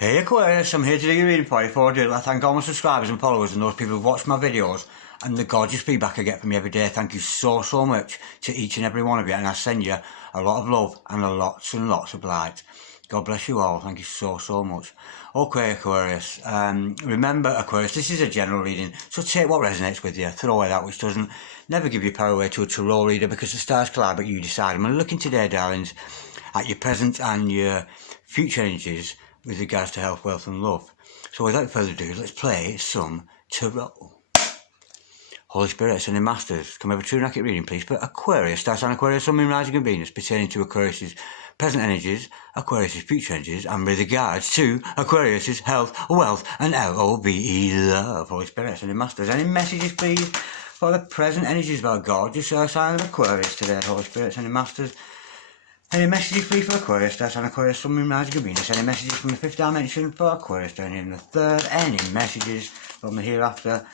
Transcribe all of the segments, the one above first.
Hey Aquarius, I'm here to do your reading for you. Before I do, I thank all my subscribers and followers and those people who watch my videos and the gorgeous feedback I get from you every day. Thank you so much to each and every one of you, and I send you a lot of love and lots and lots of light. God bless you all. Thank you so much. Okay, Aquarius. Remember, Aquarius, this is a general reading, so take what resonates with you. Throw away that which doesn't. Never give your power away to a tarot reader because the stars collide, but you decide. I'm looking today, darlings, at your present and your future energies with regards to health, wealth and love. So without further ado, let's play some tarot. Holy Spirit, Ascending Masters, come over true and accurate reading, please. But Aquarius, Star Sign Aquarius, Sun, Moon, Rising and Venus, pertaining to Aquarius's present energies, Aquarius's future energies, and with regards to Aquarius's health, wealth and LOVE, love. Holy Spirit, Ascending Masters, any messages, please, for the present energies of our gorgeous Star Sign of Aquarius today? Holy Spirit, Ascending Masters. Any messages, please, for Aquarius, Star Sign Aquarius, Sun, Moon, Rising and Venus? Any messages from the fifth dimension for Aquarius down here in the third? Any messages from the hereafter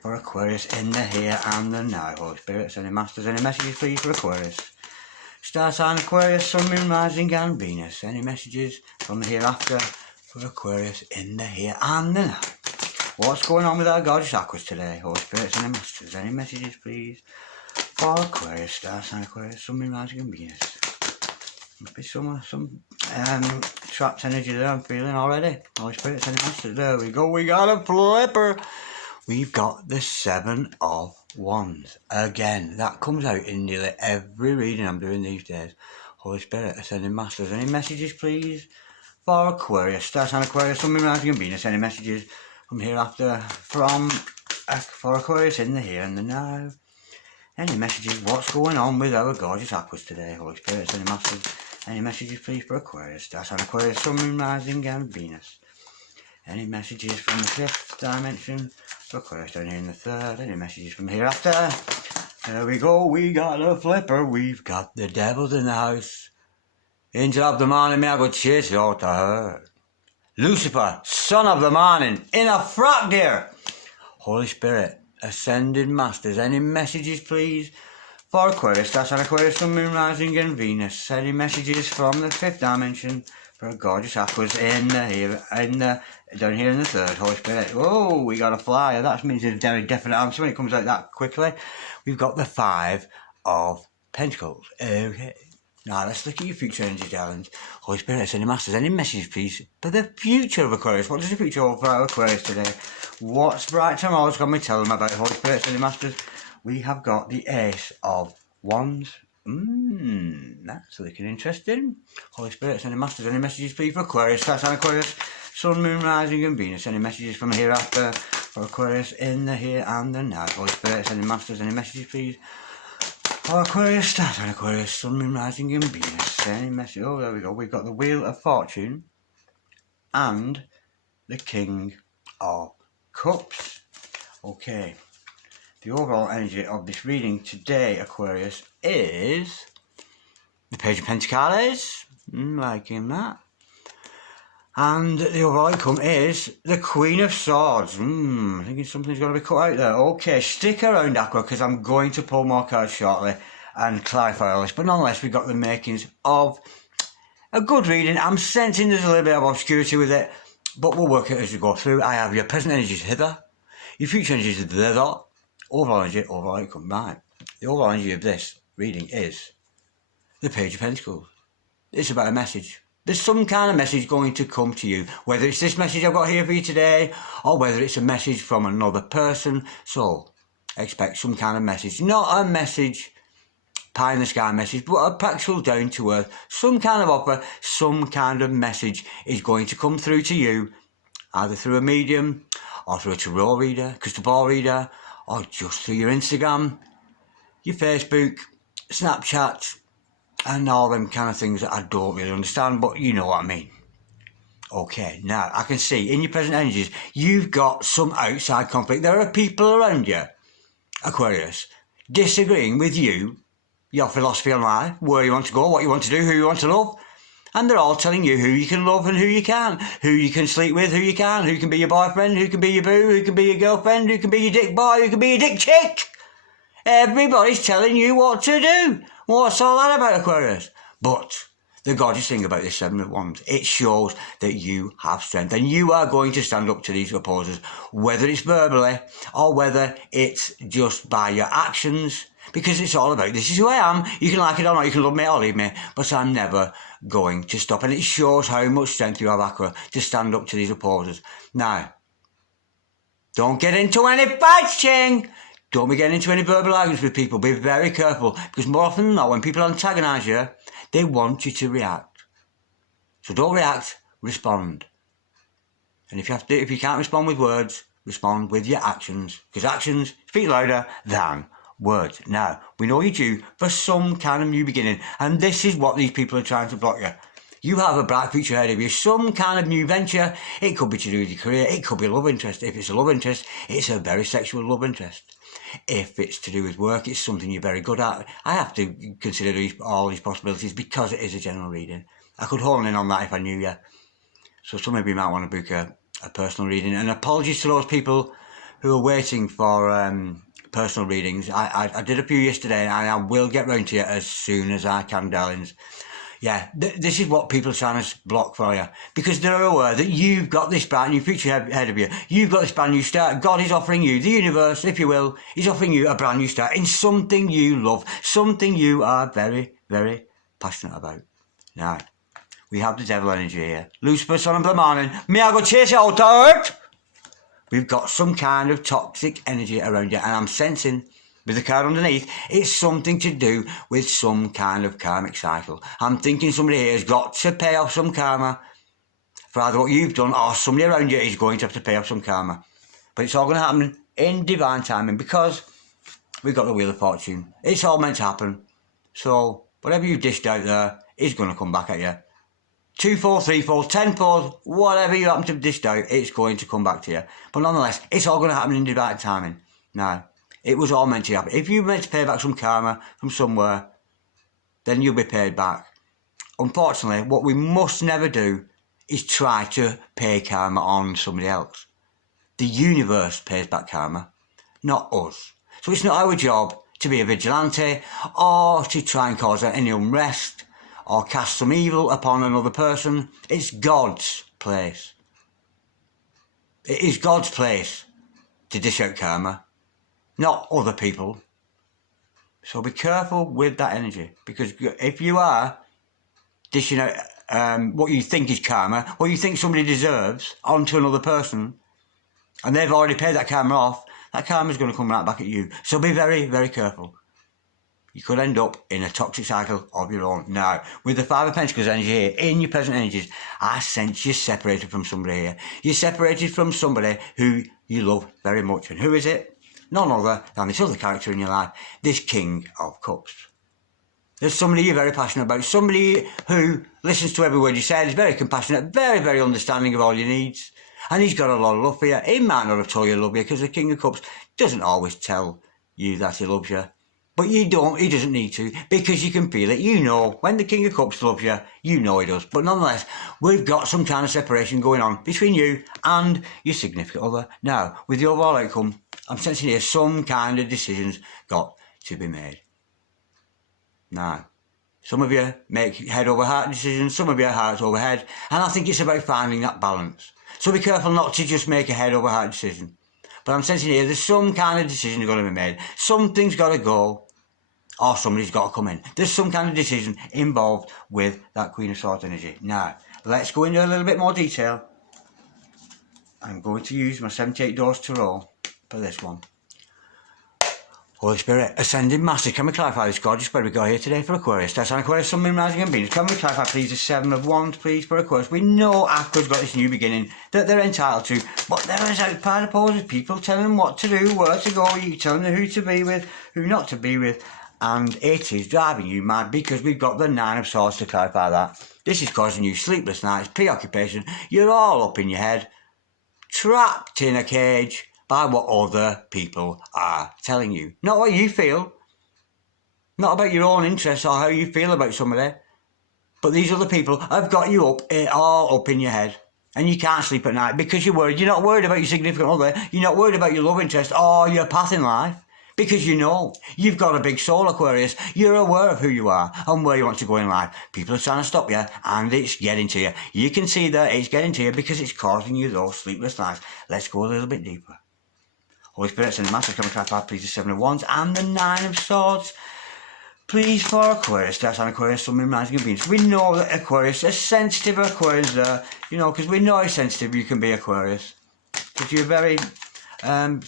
for Aquarius in the here and the now? Holy Spirit, Ascending Masters, any messages, please, for Aquarius? Star Sign Aquarius, Sun, Moon, Rising and Venus. Any messages from the hereafter for Aquarius in the here and the now? What's going on with our gorgeous Aquas today? Holy Spirit, Ascending Masters, any messages, please, for Aquarius, Star Sign Aquarius, Sun, Moon, Rising and Venus? Must be some trapped energy there I'm feeling already. Holy Spirit, Ascending Masters, there we go, we got a flipper. We've got the Seven of Wands. Again, that comes out in nearly every reading I'm doing these days. Holy Spirit, Ascending Masters, any messages, please, for Aquarius, Star Sign Aquarius, Sun, Moon, Rising and Venus? Any messages from hereafter for Aquarius in the here and the now? Any messages, what's going on with our gorgeous Aquas today? Holy Spirit, Ascending Masters, any messages, please, for Aquarius, Star Sign Aquarius, Sun, Moon, Rising and Venus? Any messages from the fifth dimension for Aquarius down here in the third? Any messages from hereafter? There we go, we got a flipper, we've got the devils in the house. Angel of the morning, may I go chase you out to her. Lucifer, son of the morning, in a frock, dear. Holy Spirit, Ascending Masters, any messages, please, for Aquarius, Star Sign Aquarius, Sun, Moon, Rising and Venus? Any messages from the fifth dimension for a gorgeous Aquas in the here, down here in the third? Holy Spirit, oh, we got a flyer. That means a very definite answer when it comes out that quickly. We've got the Five of Pentacles. Okay, now let's look at your future energy, darlings. Holy Spirit, Ascending Masters, any messages, please, for the future of Aquarius? What does the future hold for our Aquarius today? What's bright tomorrow's going to tell them about? Holy Spirit, Ascending Masters, we have got the Ace of Wands. That's looking interesting. Holy Spirit, Ascending Masters, any messages, please, for Aquarius, Star Sign Aquarius, Sun, Moon, Rising and Venus? Any messages from hereafter for Aquarius in the here and the now? Holy Spirit, Ascending Masters, any messages, please, for Aquarius, Star Sign Aquarius, Sun, Moon, Rising and Venus? Any message? Oh, there we go. We've got the Wheel of Fortune and the King of Cups. Okay. The overall energy of this reading today, Aquarius, is the Page of Pentacles. Liking that. And the overall outcome is the Queen of Swords. Thinking something's got to be cut out there. Okay, stick around, Aqua, because I'm going to pull more cards shortly and clarify all this. But nonetheless, we've got the makings of a good reading. I'm sensing there's a little bit of obscurity with it, but we'll work it as we go through. I have your present energies hither, your future energies are there. Overall energy, overall outcome. Right. The overall energy of this reading is the Page of Pentacles. It's about a message. There's some kind of message going to come to you, whether it's this message I've got here for you today, or whether it's a message from another person. So, expect some kind of message. Not a message, pie in the sky message, but a practical, down to earth, some kind of offer, some kind of message is going to come through to you, either through a medium, or through a tarot reader, crystal ball reader, or just through your Instagram, your Facebook, Snapchat, and all them kind of things that I don't really understand, but you know what I mean. Okay, now I can see in your present energies, you've got some outside conflict. There are people around you, Aquarius, disagreeing with you, your philosophy on life, where you want to go, what you want to do, who you want to love. And they're all telling you who you can love and who you can't, who you can sleep with, who you can't, who can be your boyfriend, who can be your boo, who can be your girlfriend, who can be your dick boy, who can be your dick chick. Everybody's telling you what to do. What's all that about, Aquarius? But The gorgeous thing about this Seven of Wands, it shows that you have strength and you are going to stand up to these opposers, whether it's verbally or whether it's just by your actions, because it's all about, this is who I am. You can like it or not, you can love me or leave me, but I'm never going to stop. And it shows how much strength you have, Aqua, to stand up to these opposers. Now, don't get into any fights, Ching. Don't be getting into any verbal arguments with people. Be very careful, because more often than not, when people antagonise you, they want you to react. So don't react, respond. And if you can't respond with words, respond with your actions, because actions speak louder than words. Now, we know you're due for some kind of new beginning, and this is what these people are trying to block you. You have a bright future ahead of you, some kind of new venture. It could be to do with your career, it could be a love interest. If it's a love interest, it's a very sexual love interest. If it's to do with work, it's something you're very good at. I have to consider all these possibilities because it is a general reading. I could hone in on that if I knew you. So some of you might want to book a personal reading. And apologies to those people who are waiting for personal readings. I did a few yesterday and I will get round to you as soon as I can, darlings. Yeah, this is what people are trying to block for you, because they're aware that you've got this brand new future ahead of you. You've got this brand new start. God is offering you, the universe, if you will, is offering you a brand new start in something you love, something you are very, very passionate about. Now, we have the devil energy here. Lucifer, son of the morning. May I go chase it out, Howard? We've got some kind of toxic energy around you, and I'm sensing, with the card underneath, it's something to do with some kind of karmic cycle. I'm thinking somebody here has got to pay off some karma for either what you've done or somebody around you is going to have to pay off some karma. But it's all going to happen in divine timing, because we've got the Wheel of Fortune. It's all meant to happen. So whatever you've dished out there is going to come back at you. 2-4, 3-4, 10-4, whatever you happen to have dished out, it's going to come back to you. But nonetheless, it's all going to happen in divine timing. Now, it was all meant to happen. If you're meant to pay back some karma from somewhere, then you'll be paid back. Unfortunately, what we must never do is try to pay karma on somebody else. The universe pays back karma, not us. So it's not our job to be a vigilante or to try and cause any unrest or cast some evil upon another person. It's God's place. It is God's place to dish out karma, not other people. So be careful with that energy, because if you are dishing out what you think is karma, what you think somebody deserves onto another person, and they've already paid that karma off, that karma is going to come right back at you. So be very, very careful. You could end up in a toxic cycle of your own. Now, with the Five of Pentacles energy here, in your present energies, I sense you're separated from somebody here. You're separated from somebody who you love very much. And who is it? None other than this other character in your life, this King of Cups. There's somebody you're very passionate about, somebody who listens to every word you say, is very compassionate, very, very understanding of all your needs, and he's got a lot of love for you. He might not have told you he loves you, because the King of Cups doesn't always tell you that he loves you. But he doesn't need to, because you can feel it. You know, when the King of Cups loves you, you know he does. But nonetheless, we've got some kind of separation going on between you and your significant other. Now, with the overall outcome, I'm sensing here some kind of decisions got to be made. Now, some of you make head over heart decisions, some of you are heart over head, and I think it's about finding that balance. So be careful not to just make a head over heart decision. But I'm sensing here there's some kind of decision going to be made. Something's got to go, or somebody's got to come in. There's some kind of decision involved with that Queen of Swords energy. Now, let's go into a little bit more detail. I'm going to use my 78 Doors Tarot for this one. Holy Spirit, Ascending Master, can we clarify this gorgeous spread we got here today for Aquarius? That's an Aquarius, Sun, Moon, Rising and Venus. Can we clarify please the Seven of Wands please for Aquarius? We know Aqua's got this new beginning that they're entitled to, but there is outside opposers, people telling them what to do, where to go, you telling them who to be with, who not to be with, and it is driving you mad, because we've got the Nine of Swords to clarify that. This is causing you sleepless nights, preoccupation, you're all up in your head, trapped in a cage by what other people are telling you. Not what you feel, not about your own interests or how you feel about somebody, but these other people have got you all up in your head, and you can't sleep at night because you're worried. You're not worried about your significant other, you're not worried about your love interest or your path in life, Because you know, you've got a big soul, Aquarius. You're aware of who you are and where you want to go in life. People are trying to stop you and it's getting to you. You can see that it's getting to you because it's causing you those sleepless nights. Let's go a little bit deeper. Holy Spirit, send the Master, come and clarify, please, the 7 of Wands and the 9 of Swords. Please for Aquarius, that's an Aquarius, Sun, Moon, Rising and Venus. We know that Aquarius, a sensitive Aquarius there, you know, because we know how sensitive you can be, Aquarius. Because you're very, kind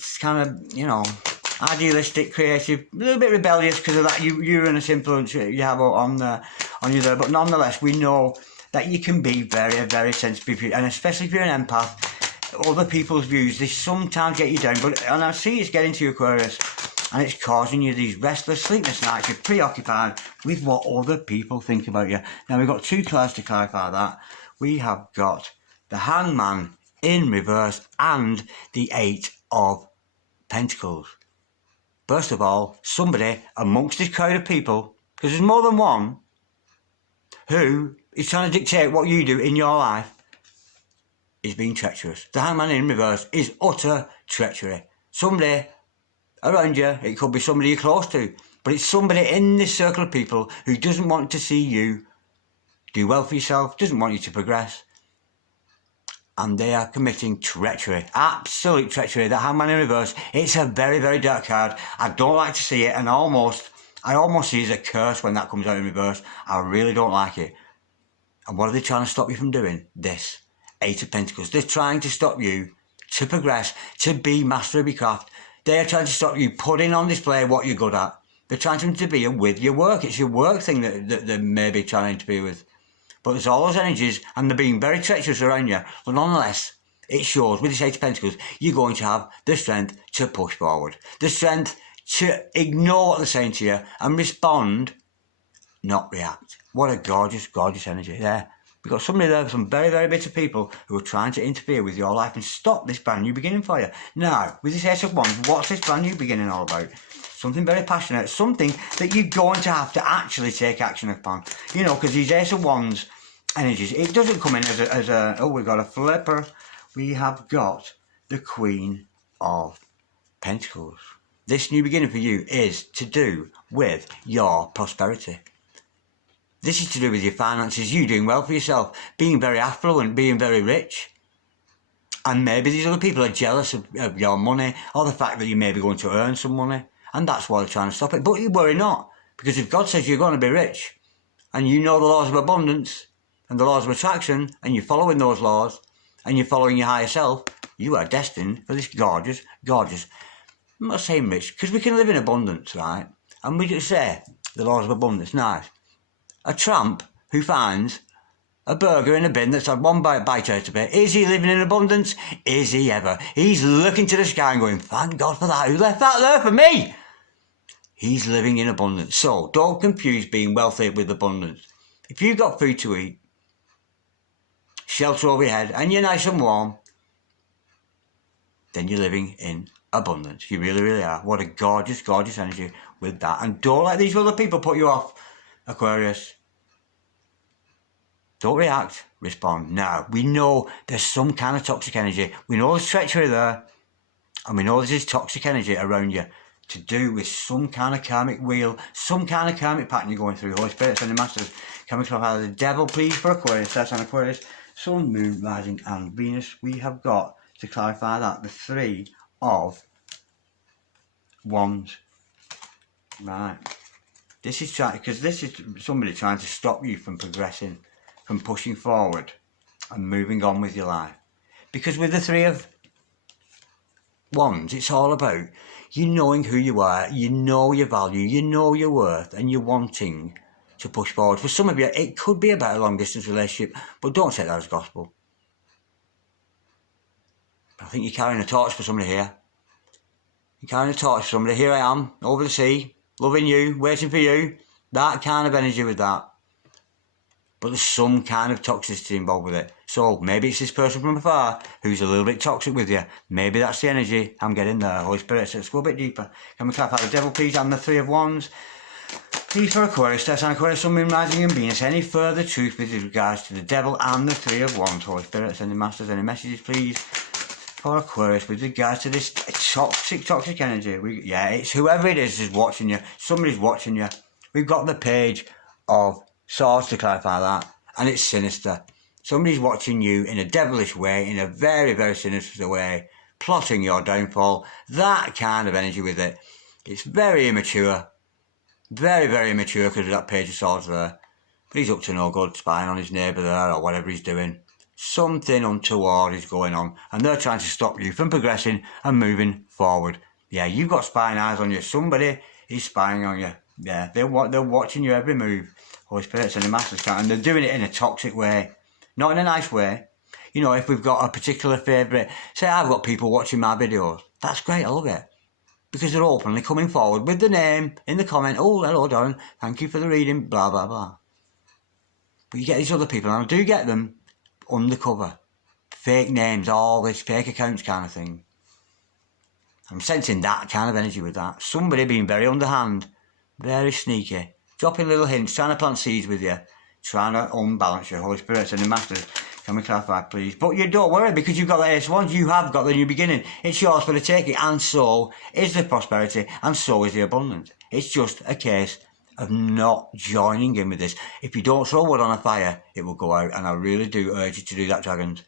of, you know, idealistic, creative, a little bit rebellious because of that Uranus influence you have on you there. But nonetheless, we know that you can be very, very sensitive, and especially if you're an empath, other people's views, they sometimes get you down. And I see it's getting to you, Aquarius, and it's causing you these restless, sleepless nights. You're preoccupied with what other people think about you. Now, we've got 2 cards to clarify that. We have got the Hangman in reverse and the 8 of Pentacles. First of all, somebody amongst this crowd of people, because there's more than one, who is trying to dictate what you do in your life, is being treacherous. The Hangman in reverse is utter treachery. Somebody around you, it could be somebody you're close to, but it's somebody in this circle of people who doesn't want to see you do well for yourself, doesn't want you to progress, and they are committing treachery, absolute treachery. The Hangman in reverse, it's a very, very dark card. I don't like to see it, and I almost see it as a curse when that comes out in reverse. I really don't like it. And what are they trying to stop you from doing? This 8 of Pentacles. They're trying to stop you to progress, to be master of your craft. They are trying to stop you putting on display what you're good at. They're trying to interfere with your work. It's your work thing that they may be trying to interfere with. But there's all those energies, and they're being very treacherous around you. But nonetheless, it shows with this 8 of Pentacles, you're going to have the strength to push forward. The strength to ignore what they're saying to you and respond, not react. What a gorgeous, gorgeous energy there. We've got somebody there, some very, very bitter people who are trying to interfere with your life and stop this brand new beginning for you. Now, with this Ace of Wands, what's this brand new beginning all about? Something very passionate, something that you're going to have to actually take action upon. You know, because these Ace of Wands energies, it doesn't come in as a, oh, we've got a flipper. We have got the Queen of Pentacles. This new beginning for you is to do with your prosperity. This is to do with your finances, you doing well for yourself, being very affluent, being very rich. And maybe these other people are jealous of your money or the fact that you may be going to earn some money. And that's why they're trying to stop it. But you worry not, because if God says you're going to be rich and you know the laws of abundance and the laws of attraction and you're following those laws and you're following your higher self, you are destined for this gorgeous, gorgeous, I'm not saying rich, because we can live in abundance, right? And we just say the laws of abundance, nice. A tramp who finds a burger in a bin that's had one bite out of it, is he living in abundance? Is he ever? He's looking to the sky and going, thank God for that, who left that there for me? He's living in abundance. So don't confuse being wealthy with abundance. If you've got food to eat, shelter over your head, and you're nice and warm, then you're living in abundance. You really, really are. What a gorgeous, gorgeous energy with that. And don't let these other people put you off, Aquarius. Don't react, respond. Now, we know there's some kind of toxic energy. We know there's treachery there. And we know there's this toxic energy around you to do with some kind of karmic wheel, some kind of karmic pattern you're going through. Holy Spirit, Send the Masters, coming from out of the devil, please, for Aquarius. That's an Aquarius, Sun, Moon, Rising and Venus. We have got, to clarify that, the 3 of Wands. Right. This is trying, because this is somebody trying to stop you from progressing, from pushing forward and moving on with your life. Because with the 3 of Wands, it's all about you knowing who you are, you know your value, you know your worth, and you're wanting to push forward. For some of you, it could be about a long distance relationship, but don't take that as gospel. I think you're carrying a torch for somebody here. You're carrying a torch for somebody. Here I am, over the sea, loving you, waiting for you. That kind of energy with that. But there's some kind of toxicity involved with it. So maybe it's this person from afar who's a little bit toxic with you. Maybe that's the energy I'm getting there. Holy Spirit, so let's go a bit deeper. Can we clarify the devil, please, and the 3 of Wands? Please for Aquarius, Test and Aquarius, Sun, Moon, Rising and Venus. Any further truth with regards to the devil and the 3 of Wands? Holy Spirit, sending masters, any messages, please? For Aquarius, with regards to this toxic energy, it's whoever it is watching you. Somebody's watching you. We've got the Page of Swords to clarify that, and it's sinister. Somebody's watching you in a devilish way, in a very, very sinister way, plotting your downfall. That kind of energy with it. It's very immature. Very, very immature because of that Page of Swords there. But he's up to no good, spying on his neighbour there or whatever he's doing. Something untoward is going on, and they're trying to stop you from progressing and moving forward. Yeah, you've got spying eyes on you. Somebody is spying on you. Yeah, they're watching your every move. Holy Spirit's in the Master's Count, and they're doing it in a toxic way. Not in a nice way. You know, if we've got a particular favourite, say I've got people watching my videos, that's great, I love it. Because they're openly coming forward with the name in the comment, oh, hello Darren, thank you for the reading, blah, blah, blah. But you get these other people, and I do get them, undercover, fake names, all this fake accounts kind of thing. I'm sensing that kind of energy with that. Somebody being very underhand, very sneaky, dropping little hints, trying to plant seeds with you, trying to unbalance your Holy Spirit and the Masters. Can we clarify, please? But you don't worry, because you've got the Ace of Wands, you have got the new beginning. It's yours for the taking, and so is the prosperity, and so is the abundance. It's just a case of not joining in with this. If you don't throw wood on a fire, it will go out, and I really do urge you to do that, dragons.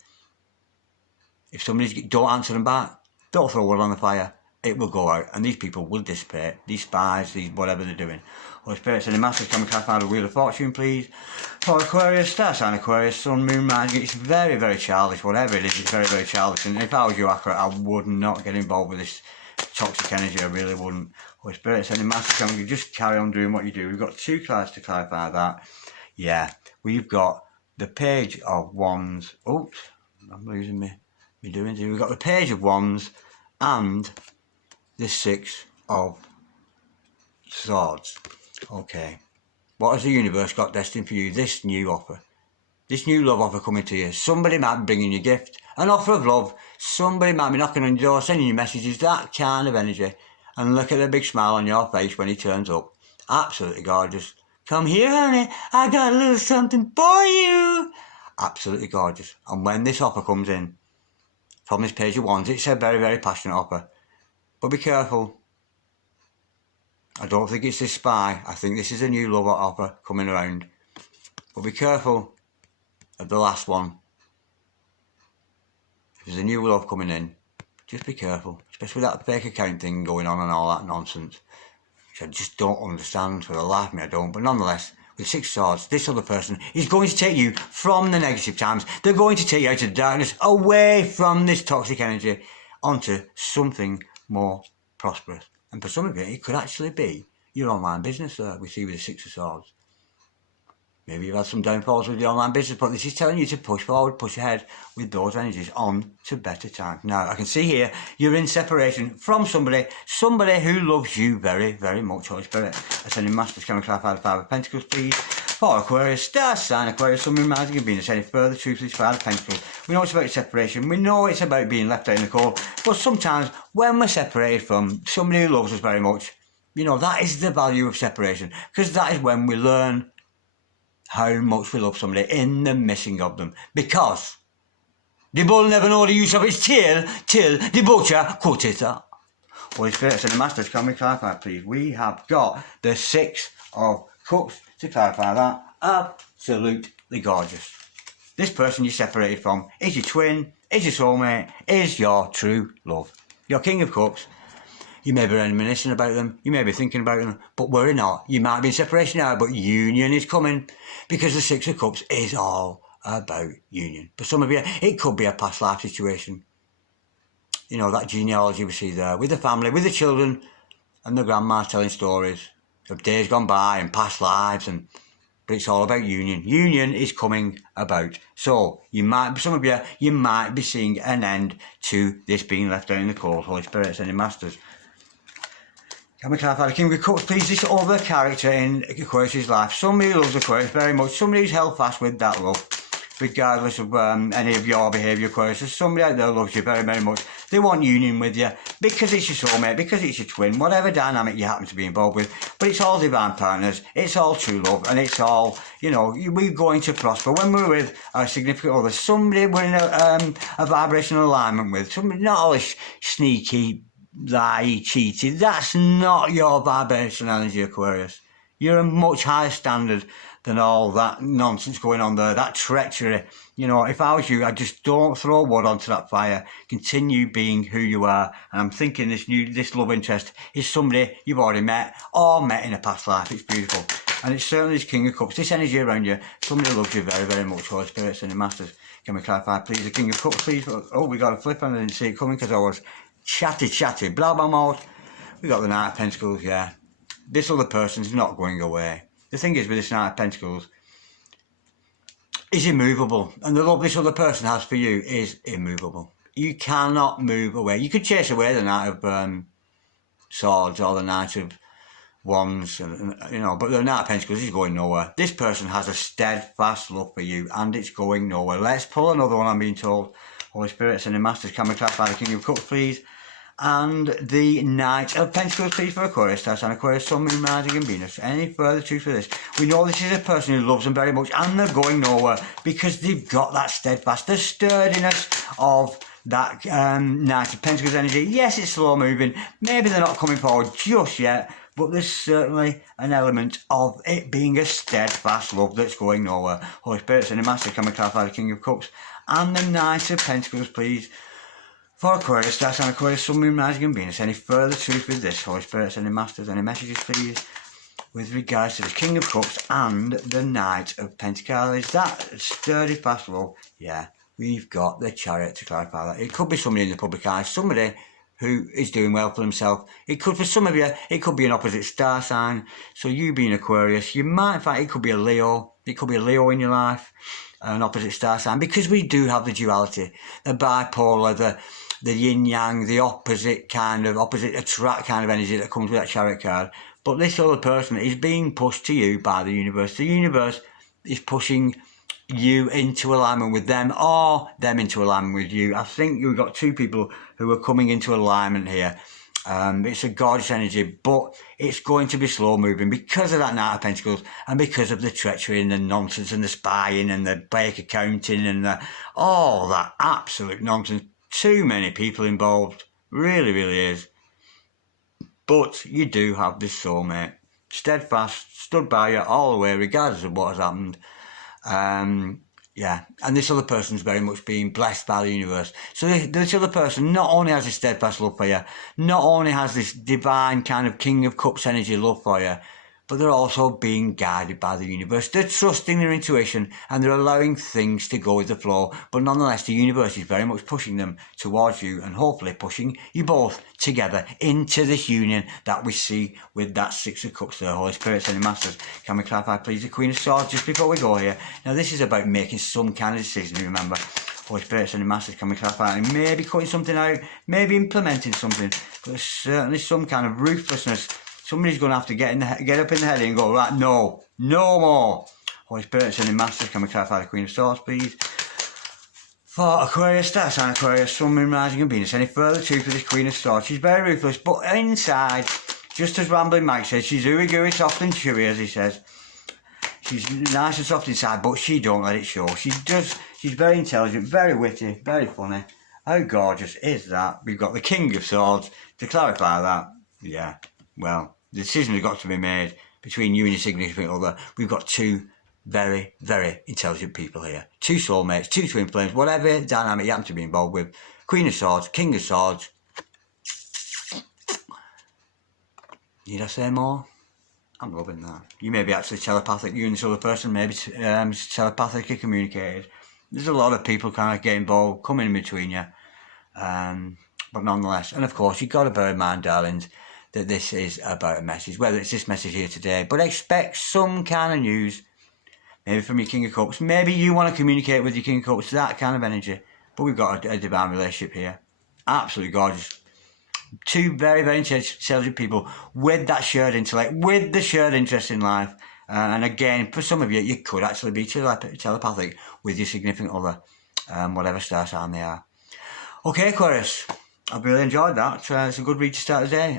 If somebody's don't answer them back, don't throw wood on the fire, it will go out, and these people will dissipate. These spies, these whatever they're doing. Holy Spirit, and the Masters, can we clarify the Wheel of Fortune, please? For Aquarius, star sign Aquarius, Sun, Moon, Mars. It's very, very childish. Whatever it is, it's very, very childish. And if I was you, Accurate, I would not get involved with this toxic energy. I really wouldn't. Holy Spirit, and the Masters, can we just carry on doing what you do? We've got two cards to clarify that. Yeah, we've got the Page of Wands. Oops, I'm losing me doings here. We've got the Page of Wands and the Six of Swords. Okay, what has the universe got destined for you? This new offer, this new love offer coming to you. Somebody might be bringing you a gift, an offer of love. Somebody might be knocking on your door, sending you messages, that kind of energy. And look at the big smile on your face when he turns up. Absolutely gorgeous. Come here, honey, I got a little something for you. Absolutely gorgeous. And when this offer comes in from this Page of Wands, it's a very, very passionate offer. But be careful. I don't think it's this spy. I think this is a new love offer coming around. But be careful of the last one. If there's a new love coming in, just be careful. Especially with that fake account thing going on and all that nonsense. Which I just don't understand. For the life of me, I don't. But nonetheless, with Six Swords, this other person is going to take you from the negative times. They're going to take you out of the darkness, away from this toxic energy, onto something more prosperous. And for some of you, it could actually be your online business there, we see with the Six of Swords. Maybe you've had some downfalls with your online business, but this is telling you to push forward, push ahead with those energies on to better times. Now, I can see here, you're in separation from somebody who loves you very, very much, Holy Spirit. Ascending Masters, can we clarify the Five of Pentacles, please? For Aquarius, star sign Aquarius, Sun, Moon, Mars, and Venus. Any further truth to this Five of Pentacles? We know it's about separation. We know it's about being left out in the cold. But sometimes, when we're separated from somebody who loves us very much, you know, that is the value of separation. Because that is when we learn how much we love somebody in the missing of them. Because the bull never know the use of its tail till the butcher cut it up. Holy Spirit, and the Masters, can we clarify, please? We have got the Six of Cups to clarify that. Absolutely gorgeous. This person you separated from is your twin, is your soulmate, is your true love. Your King of Cups. You may be reminiscing about them, you may be thinking about them, but worry not. You might be in separation now, but union is coming, because the Six of Cups is all about union. For some of you, it could be a past life situation. You know, that genealogy we see there, with the family, with the children, and the grandma telling stories of days gone by and past lives, but it's all about union. Union is coming about. So, some of you, you might be seeing an end to this being left out in the cold. Holy Spirit, and the Masters. Can we clarify the King of Cups, please? This other character in Aquarius' life. Somebody who loves Aquarius very much. Somebody who's held fast with that love. regardless of any of your behaviour, Aquarius. There's somebody out there who loves you very, very much. They want union with you because it's your soulmate, because it's your twin, whatever dynamic you happen to be involved with. But it's all divine partners, it's all true love, and it's all, you know, we're going to prosper. When we're with our significant other, somebody we're in a vibrational alignment with, somebody not always sneaky, lie, cheated. That's not your vibration energy, Aquarius. You're a much higher standard than all that nonsense going on there, that treachery. You know, if I was you, I'd just don't throw wood onto that fire. Continue being who you are. And I'm thinking this love interest is somebody you've already met or met in a past life. It's beautiful. And it's certainly this King of Cups, this energy around you. Somebody loves you very, very much. Holy Spirits and the Masters, can we clarify, please? The King of Cups, please. Oh, we got a flip and I didn't see it coming because I was chatty, blah, blah, mode. We got the Knight of Pentacles, yeah. This other person's not going away. The thing is with this Knight of Pentacles, is immovable. And the love this other person has for you is immovable. You cannot move away. You could chase away the Knight of Swords or the Knight of Wands, you know, but the Knight of Pentacles is going nowhere. This person has a steadfast love for you and it's going nowhere. Let's pull another one, I'm being told. Holy Spirits and the Masters, can we clarify the King of Cups, please? And the Knight of Pentacles, please, for Aquarius. That's an Aquarius, Sun, Moon, Rising and Venus. Any further truth for this? We know this is a person who loves them very much and they're going nowhere because they've got that steadfast, the sturdiness of that Knight of Pentacles energy. Yes, it's slow moving. Maybe they're not coming forward just yet, but there's certainly an element of it being a steadfast love that's going nowhere. Holy Spirits and the Master, can we clarify the King of Cups? And the Knight of Pentacles, please. For Aquarius, that's an Aquarius, Sun, Moon, Rising and Venus. Any further truth with this? Holy Spirits, any Masters, any messages, please? With regards to the King of Cups and the Knight of Pentacles. Is that sturdy, fast love? Yeah, we've got the Chariot to clarify that. It could be somebody in the public eye, somebody who is doing well for himself. It could, for some of you, it could be an opposite star sign. So you being Aquarius, you might find it could be a Leo. It could be a Leo in your life, an opposite star sign, because we do have the duality, the bipolar, the yin-yang, the opposite attract kind of energy that comes with that Chariot card. But this other person is being pushed to you by the universe. The universe is pushing you into alignment with them or them into alignment with you. I think you've got two people who are coming into alignment here. It's a gorgeous energy, but it's going to be slow moving because of that Knight of Pentacles and because of the treachery and the nonsense and the spying and the bank accounting and all that absolute nonsense. Too many people involved, really, really is. But you do have this soulmate, steadfast, stood by you all the way, regardless of what has happened. Yeah, and this other person's very much being blessed by the universe. So this other person not only has a steadfast love for you, not only has this divine kind of King of Cups energy love for you, but they're also being guided by the universe. They're trusting their intuition and they're allowing things to go with the flow. But nonetheless, the universe is very much pushing them towards you and hopefully pushing you both together into this union that we see with that Six of Cups there. Holy Spirits and the Masters, can we clarify, please, the Queen of Swords just before we go here? Now, this is about making some kind of decision, remember. Holy Spirits and the Masters, can we clarify? And maybe cutting something out, maybe implementing something, but there's certainly some kind of ruthlessness. Somebody's going to have to get up in the head and go, right, no more. Holy Spirits and the Masters, can we clarify the Queen of Swords, please? For Aquarius, that's an Aquarius, Sun, Moon, Rising and Venus. Any further truth with this Queen of Swords? She's very ruthless, but inside, just as Rambling Mike says, she's ooey gooey, soft and chewy, as he says. She's nice and soft inside, but she don't let it show. She's very intelligent, very witty, very funny. How gorgeous is that? We've got the King of Swords. To clarify that, yeah, well, the decision has got to be made between you and your significant other. We've got two very, very intelligent people here. Two soulmates, two twin flames, whatever dynamic you happen to be involved with. Queen of Swords, King of Swords. Need I say more? I'm loving that. You may be actually telepathic, you and this other person may be telepathically communicated. There's a lot of people kind of get involved, coming in between you. But nonetheless, and of course, you've got to bear in mind, darlings, that this is about a message, whether it's this message here today, but expect some kind of news, maybe from your King of Cups. Maybe you want to communicate with your King of Cups, that kind of energy. But we've got a divine relationship here. Absolutely gorgeous. Two very, very intelligent people with that shared intellect, with the shared interest in life. And again, for some of you, you could actually be telepathic with your significant other, whatever star sign they are. Okay, Aquarius, I've really enjoyed that. It's a good read to start the day.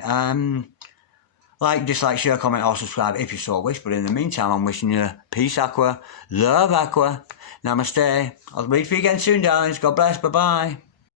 Like, dislike, share, comment, or subscribe if you so wish. But in the meantime, I'm wishing you peace, Aqua. Love, Aqua. Namaste. I'll read for you again soon, darlings. God bless. Bye-bye.